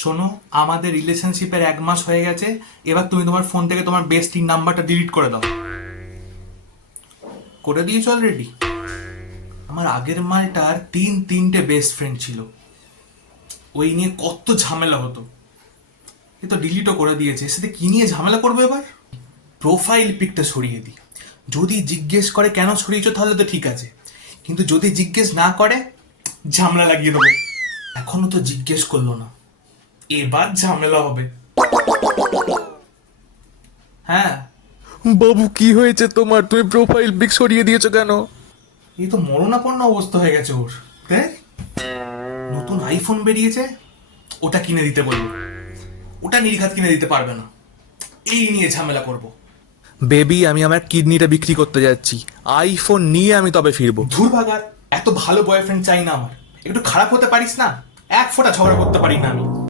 শোনো, আমাদের রিলেশনশিপের 1 মাস হয়ে গেছে। এবার তুমি তোমার ফোন থেকে তোমার বেস্টির নাম্বারটা ডিলিট করে দাও। করে দিয়েছো অলরেডি? আমার আগের মালটার তিনটে বেস্ট ফ্রেন্ড ছিল, ওই নিয়ে কত ঝামেলা হতো। এ তো ডিলিটও করে দিয়েছে, সাথে কি নিয়ে ঝামেলা করবো এবার? প্রোফাইল পিকটা সরিয়ে দিই। যদি জিজ্ঞেস করে কেন সরিয়েছো তাহলে তো ঠিক আছে, কিন্তু যদি জিজ্ঞেস না করে ঝামেলা লাগিয়ে দেবো। এখনো তো জিজ্ঞেস করলো না, এবার ঝামেলা হবে। হ্যাঁ। বাবু কি হয়েছে তোমার? তুমি প্রোফাইল পিক সরিয়ে দিয়েছো কেন? এই তো মরণাপন্ন অবস্থা হয়ে গেছে ওর। দেখ, নতুন আইফোন বেরিয়েছে, ওটা কিনে দিতে বলবো। ওটা নির্ঘাত কিনে দিতে পারবে না, এই নিয়ে ঝামেলা করব। বেবি, আমি আমার কিডনিটা বিক্রি করতে যাচ্ছি, আইফোন নিয়ে আমি তবে ফিরবো। ধুর ভাগার, এত ভালো বয়ফ্রেন্ড চাই না আমার। একটু খারাপ হতে পারিস না? এক ফোঁটা ঝগড়া করতে পারি না আমি।